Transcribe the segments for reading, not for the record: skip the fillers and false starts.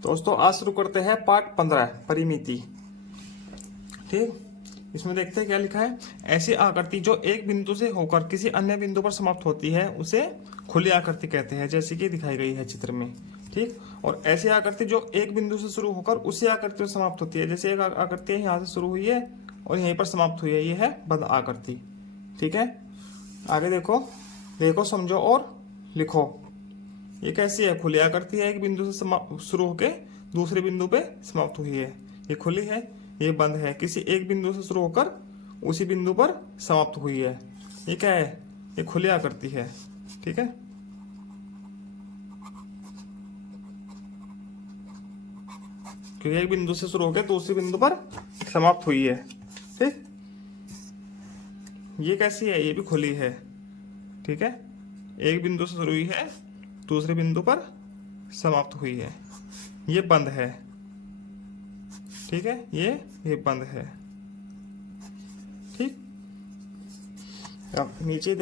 दोस्तों आज शुरू करते हैं पार्ट 15 परिमिति। ठीक, इसमें देखते हैं क्या लिखा है। ऐसी आकृति जो एक बिंदु से होकर किसी अन्य बिंदु पर समाप्त होती है उसे खुली आकृति कहते हैं, जैसे कि दिखाई गई है चित्र में। ठीक, और ऐसी आकृति जो एक बिंदु से शुरू होकर उसी आकृति में समाप्त होती है, जैसे एक आकृति यहाँ से शुरू हुई है और यहीं पर समाप्त हुई है, ये है बंद आकृति। ठीक है, आगे देखो, देखो समझो और लिखो। ये कैसी है? खुली आकृति है, एक बिंदु से शुरू होकर दूसरे बिंदु पे समाप्त हुई है, ये खुली है। ये बंद है, किसी एक बिंदु से शुरू होकर उसी बिंदु पर समाप्त हुई है। ये क्या है? ये खुली आकृति है। ठीक है, क्योंकि एक बिंदु से शुरू होकर दूसरे बिंदु पर समाप्त हुई है। ठीक, ये कैसी है? ये भी खुली है। ठीक है, एक बिंदु से शुरू हुई है, दूसरे बिंदु पर समाप्त हुई है, ये बंद है। ठीक है, ये बंद है। ठीक, अब नीचे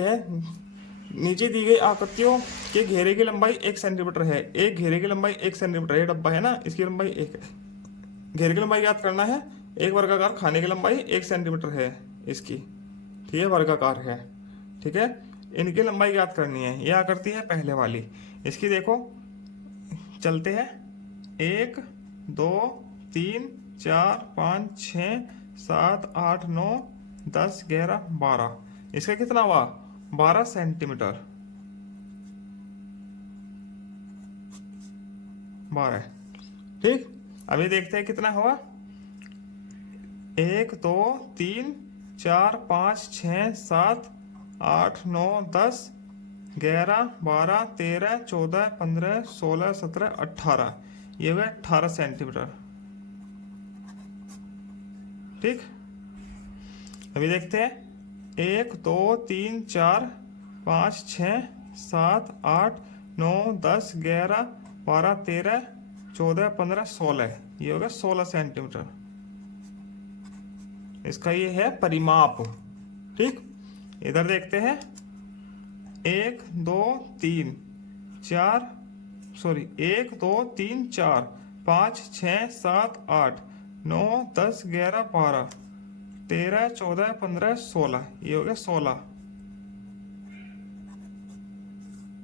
दी गई आकृतियों के घेरे की लंबाई 1 सेंटीमीटर है। एक घेरे की लंबाई 1 सेंटीमीटर, ये डब्बा है ना, इसकी लंबाई 1 है। घेरे की लंबाई याद करना है। एक वर्गाकार खाने की लंबाई 1 सेंटीमीटर है इसकी। ठीक है, वर्गाकार है। ठीक है, इनकी लंबाई याद करनी है। ये आकृति है पहले वाली, इसकी देखो, चलते हैं 1 2 3 4 5 6 7 8 9 10 11 12। इसका कितना हुआ? 12 सेंटीमीटर। 12। ठीक, अभी देखते हैं कितना हुआ। 1 2 3 4 5 6 7 8 9 10 11 12 13 14 15 16 17 18, ये हुआ 18 सेंटीमीटर। ठीक, अभी देखते हैं 1 2 3 4 5 6 7 8 9 10 11 12 13 14 15 16, ये हो गया 16 सेंटीमीटर। इसका ये है परिमाप। ठीक, इधर देखते हैं 1 2 3 4 1 2 3 4 5 6 7 8 9 10 11 12 13 14 15 16, ये हो गया 16।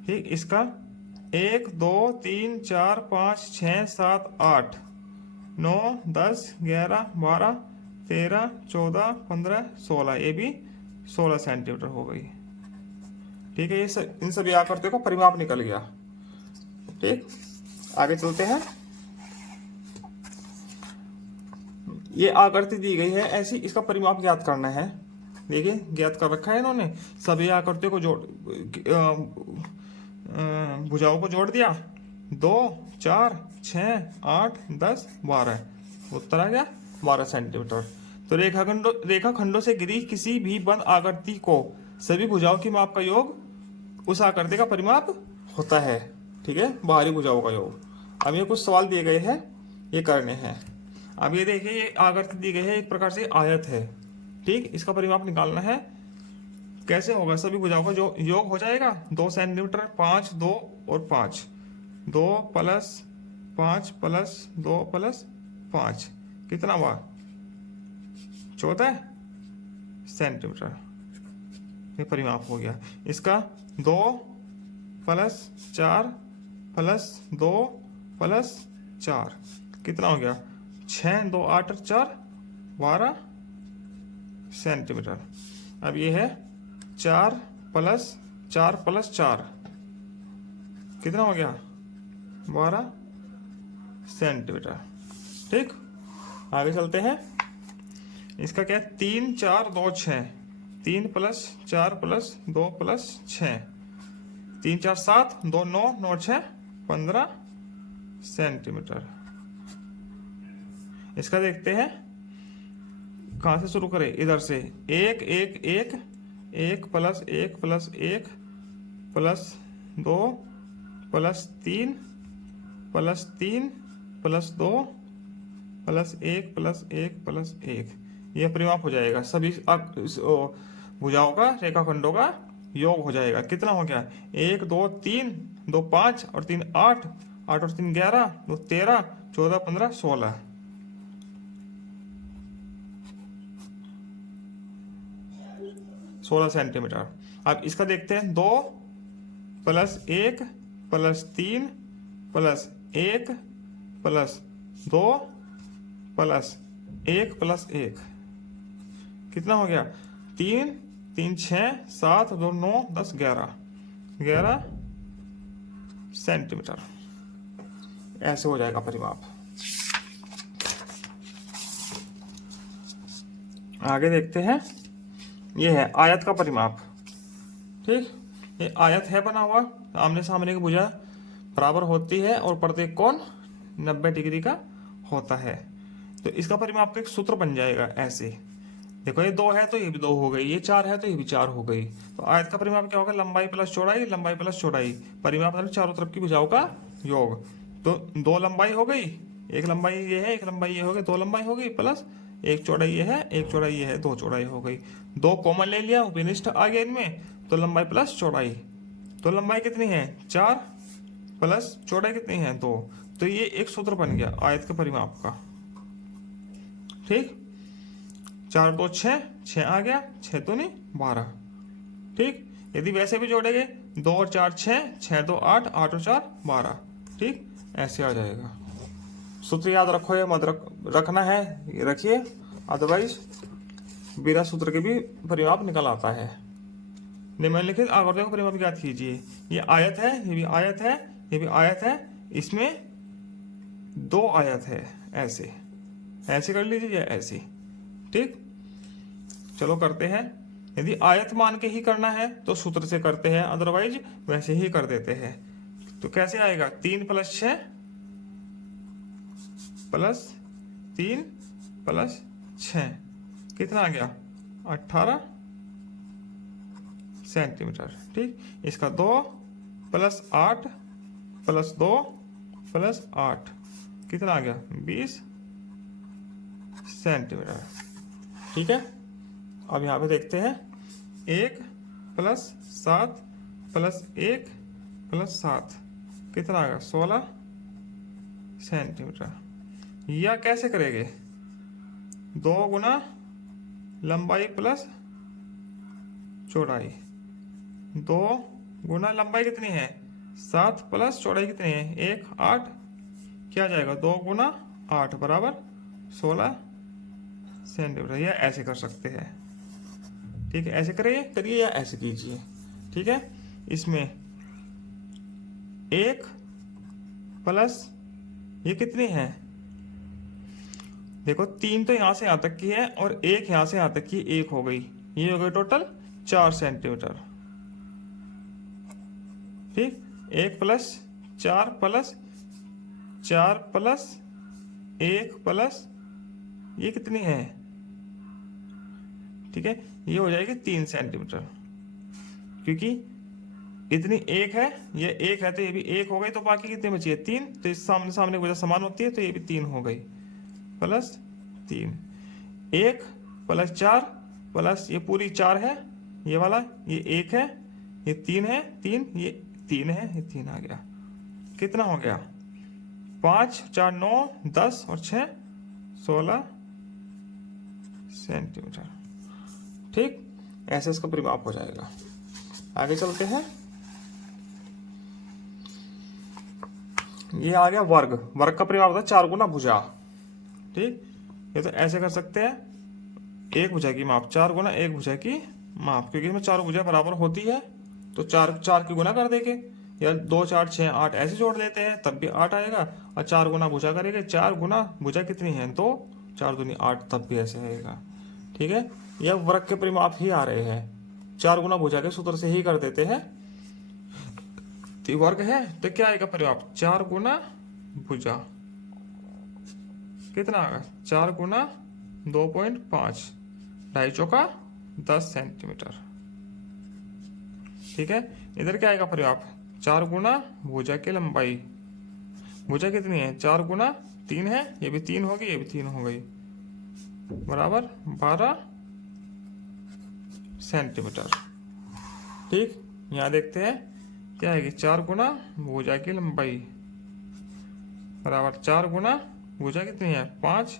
ठीक, इसका 1 2 3 4 5 6 7 8 9 10 11 12 13 14 15 16, ये भी 16 सेंटीमीटर हो गई। ठीक है, ये इन सभी आकृतियों का परिमाप निकल गया। ठीक, आगे चलते हैं। ये आकृति दी गई है ऐसी, इसका परिमाप ज्ञात करना है। देखिए, ज्ञात कर रखा है इन्होंने। सभी आकृतियों को जोड़, भुजाओं को जोड़ दिया। 2 4 6 8 10 12, उत्तर आ गया 12 सेंटीमीटर। तो रेखाखंडों से घिरी किसी भी बंद आकृति को सभी भुजाओं की माप का योग उस आकृति का परिमाप होता है। ठीक है, बाहरी भुजाओं का योग। अब ये कुछ सवाल दिए गए हैं, ये करने हैं। अब ये देखिए, ये आकृति दी गई है, एक प्रकार से आयत है। ठीक, इसका परिमाप निकालना है। कैसे होगा? सभी भुजाओं का जो योग हो जाएगा 2 सेंटीमीटर, 5 2 और 5, 2 प्लस 5 प्लस 2 प्लस 5, कितना हुआ? 14 सेंटीमीटर। ये परिमाप हो गया। इसका 2 प्लस 4 प्लस 2 प्लस 4, कितना हो गया? 6 2 8 4 12 सेंटीमीटर। अब ये है 4 प्लस 4 प्लस 4, कितना हो गया? 12 सेंटीमीटर। ठीक, आगे चलते हैं। इसका क्या है? 3 4 2 6, 3 प्लस 4 प्लस 2 प्लस 6, 3 4 7 2 9 9 6 15 सेंटीमीटर। इसका देखते हैं, कहाँ से शुरू करें? इधर से 1 1 1 1 plus 1 plus 1 plus 2 plus 3 plus 3 plus 2 plus 1 plus 1 plus 1, यह परिमाप हो जाएगा। सभी भुजाओं का, रेखाखंडों का योग हो जाएगा। कितना हो गया? 1 2 3 2 5 और 3 8, 8 और 3 11, 2 13, 14 15 16 16 सेंटीमीटर। अब इसका देखते हैं, 2 plus 1 plus 3 plus 1 plus 2 plus 1 plus 1 कितना हो गया? 3 3 6 7 2 9 10 11 सेंटीमीटर। ऐसे हो जाएगा परिमाप। आगे देखते हैं, ये है आयत का परिमाप। ठीक, ये आयत है बना हुआ, आमने सामने की भुजा बराबर होती है और प्रत्येक कोण 90 डिग्री का होता है। तो इसका परिमाप का एक सूत्र बन जाएगा ऐसे। देखो ये 2 है तो ये भी 2 हो गई, ये 4 है तो ये भी 4 हो गई। तो आयत का परिमाप क्या होगा? लंबाई प्लस चौड़ाई, लंबाई प्लस चौड़ाई। परिमाप मतलब चारों तरफ की भुजाओं का योग। तो 2 लंबाई हो गई, एक लंबाई ये है, एक लंबाई ये हो गई, 2 लंबाई हो गई, प्लस एक चौड़ाई ये है, एक चौड़ाई ये है, 2 चौड़ाई हो गई। 2 कॉमन ले लिया, विनिष्ठ आ गया इनमें, तो लंबाई प्लस चौड़ाई। तो लंबाई कितनी है? 4 प्लस चौड़ाई कितनी है? 2। तो ये एक सूत्र बन गया आयत के परिमाप का। ठीक, 4 2 6 6 आ गया, 6 2 नहीं 12। ठीक, यदि वैसे भी जोड़ेंगे 2 और 4 6, 6 2 8, 8 और 4 12। ठीक, ऐसे आ जाएगा। सूत्र याद रखो, ये मत रखना है, ये रखिए, अदरवाइज बिना सूत्र के भी परिमाप निकल आता है। निम्नलिखित आकृतियों का परिमाप ज्ञात कीजिए। ये आयत है, ये भी आयत है, ये भी आयत है, इसमें 2 आयत है, ऐसे ऐसे कर लीजिए, ऐसे। ठीक, चलो करते हैं। यदि आयत मान के ही करना है तो सूत्र से करते हैं, अदरवाइज वैसे ही कर देते हैं। तो कैसे आएगा? 3 प्लस 6 प्लस 3 प्लस 6 कितना आ गया? 18 सेंटीमीटर। ठीक, इसका 2 प्लस 8 प्लस 2 प्लस 8 कितना आ गया? 20 सेंटीमीटर। ठीक है, अब यहाँ पे देखते हैं, 1 प्लस 7 प्लस 1 प्लस 7 कितना आ गया? 16 सेंटीमीटर। या कैसे करेंगे? 2 गुना लंबाई प्लस चौड़ाई। 2 गुना लंबाई कितनी है? 7 प्लस चौड़ाई कितनी है? 1 8 क्या जाएगा? 2 गुना 8 बराबर 16 सेंटीमीटर। या ऐसे कर सकते हैं। ठीक है, ऐसे करिए या ऐसे कीजिए। ठीक है, इसमें 1 प्लस ये कितनी है? देखो 3 तो यहां से यहां तक की है और 1 यहां से यहां तक की, 1 हो गई। ये हो गई टोटल 4 सेंटीमीटर। ठीक, 1 प्लस 4 प्लस 4 प्लस 1 प्लस ये कितनी है? ठीक है, ये हो जाएगी 3 सेंटीमीटर, क्योंकि इतनी 1 है, ये 1 है, तो ये भी 1 हो गई, तो बाकी कितनी बची है? 3। तो इस सामने सामने की वजह समान होती है, तो ये भी 3 हो गई, प्लस 3। 1 प्लस 4 प्लस ये पूरी 4 है, ये वाला ये 1 है, ये 3 है, 3 ये 3 है, ये 3 आ गया। कितना हो गया? 5 4 9 10 और 6 16 सेंटीमीटर। ठीक, ऐसे इसका परिमाप हो जाएगा। आगे चलते हैं। ये आ गया वर्ग। वर्ग का परिमाप होता है 4 गुना भुजा। ठीक, ये तो ऐसे कर सकते हैं, एक भुजा की माप 4 गुना एक भुजा की माप, क्योंकि इसमें 4 भुजा बराबर होती है, तो 4 की गुना कर देंगे, या 2 4 6 8 ऐसे जोड़ लेते हैं, तब भी 8 आएगा। और 4 गुना भुजा करेंगे, 4 गुना भुजा कितनी है? 2, 4 दूनी 8, तब भी ऐसे आएगा। ठीक है, यह वर्ग के परिमाप ही आ रहे हैं, 4 गुना भुजा के सूत्र से ही कर देते हैं। तो वर्ग है तो क्या आएगा परिमाप? 4 गुना भुजा कितना आएगा? 4 गुना 2.5, 2.5 चौका 10 सेंटीमीटर। ठीक है, इधर क्या आएगा परिमाप? 4 गुना भुजा की लंबाई। भुजा कितनी है? 4 गुना 3 है, ये भी 3 होगी, ये भी 3 हो गई, बराबर 12 सेंटीमीटर। ठीक, यहाँ देखते हैं क्या आएगी? 4 गुना भुजा की लंबाई बराबर 4 गुना भुजा कितनी है 5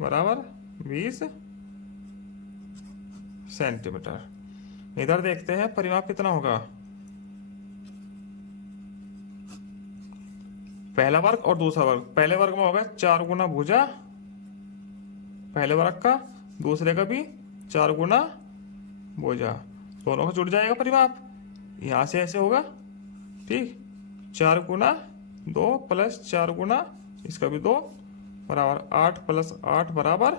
बराबर 20 सेंटीमीटर। इधर देखते हैं परिमाप कितना होगा, पहला वर्ग और दूसरा वर्ग। पहले वर्ग में होगा 4 गुना भुजा पहले वर्ग का, दूसरे का भी 4 गुना भुजा, दोनों का जुड़ जाएगा परिमाप। यहां से ऐसे होगा, ठीक, 4 गुना 2 प्लस 4 गुना इसका भी 2 बराबर 8 प्लस 8 बराबर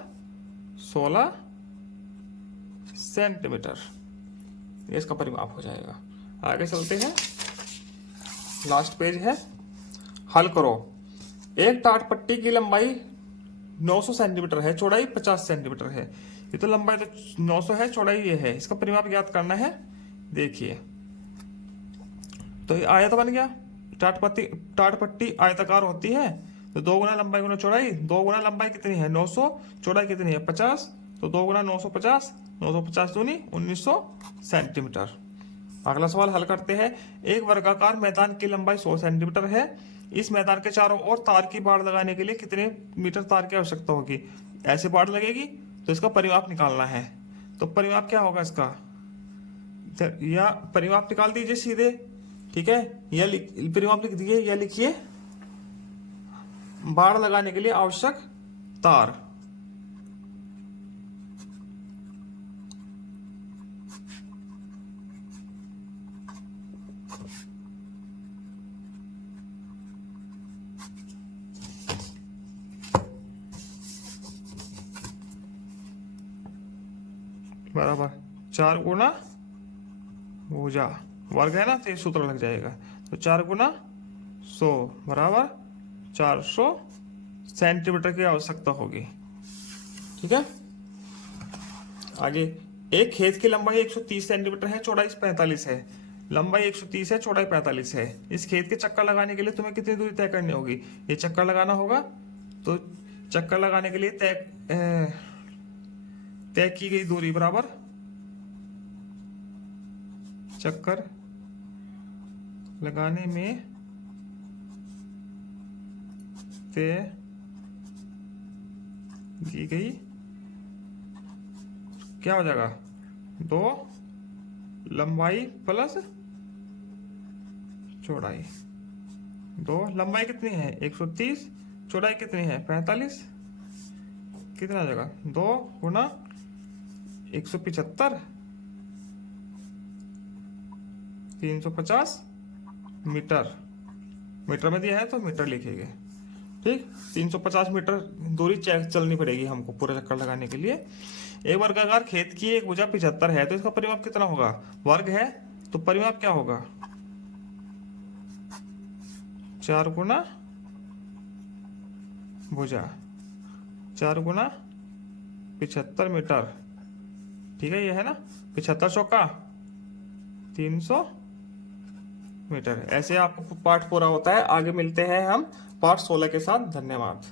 16 सेंटीमीटर। ये इसका परिमाप हो जाएगा। आगे चलते हैं, लास्ट पेज है, हल करो। एक टाट पट्टी की लंबाई 900 सेंटीमीटर है, चौड़ाई 50 सेंटीमीटर है। ये तो लंबाई तो 900 है, चौड़ाई ये है, इसका परिमाप ज्ञात करना है। देखिए तो ये आयत बन गया, टाट पट्टी आयताकार होती है, तो 2 गुना लंबाई गुना चौड़ाई, 2 गुना लंबाई कितनी है 900, चौड़ाई कितनी है 50, तो 2 गुना 950, 950 दूनी 1900 सेंटीमीटर। अगला सवाल हल करते हैं। एक वर्गाकार मैदान की लंबाई 100 सेंटीमीटर है। इस मैदान के चारों ओर तार की बाड़ लगाने के लिए कितने मीटर तार की आवश्यकता होगी। ऐसे बाड़ लगेगी तो इसका परिमाप निकालना है। तो परिमाप क्या होगा इसका, या परिमाप निकाल दीजिए सीधे, ठीक है, या परिमाप लिख दीजिए, या लिखिए बाड़ लगाने के लिए आवश्यक तार। बराबर 4 गुना भुजा, वर्ग है ना तो ये सूत्र लग जाएगा, तो 4 गुना 100 बराबर 400 सेंटीमीटर की आवश्यकता होगी। ठीक है, आगे, एक खेत की लंबाई 130 सेंटीमीटर है, चौड़ाई 45 है। लंबाई 130 है, चौड़ाई 45 है। इस खेत के चक्कर लगाने के लिए तुम्हें कितनी दूरी तय करनी होगी। ये चक्कर लगाना होगा, तो चक्कर लगाने के लिए तय की गई दूरी बराबर चक्कर लगाने में तय की गई, क्या हो जाएगा 2 लंबाई प्लस चौड़ाई। 2 लंबाई कितनी है 130, चौड़ाई कितनी है 45, कितना आ जाएगा 2 गुना 175 350 मीटर। मीटर में दिया है तो मीटर लिखेंगे, ठीक। 350 मीटर दूरी चलनी पड़ेगी हमको पूरा चक्कर लगाने के लिए। एक वर्गाकार खेत की एक भुजा 75 है, तो इसका परिमाप कितना होगा, वर्ग है तो परिमाप क्या होगा 4 गुना भुजा 4 गुना 75 मीटर, ठीक है, ये है ना 75 चौका 300 मीटर। ऐसे आपको पाठ पूरा होता है। आगे मिलते हैं हम पाठ 16 के साथ। धन्यवाद।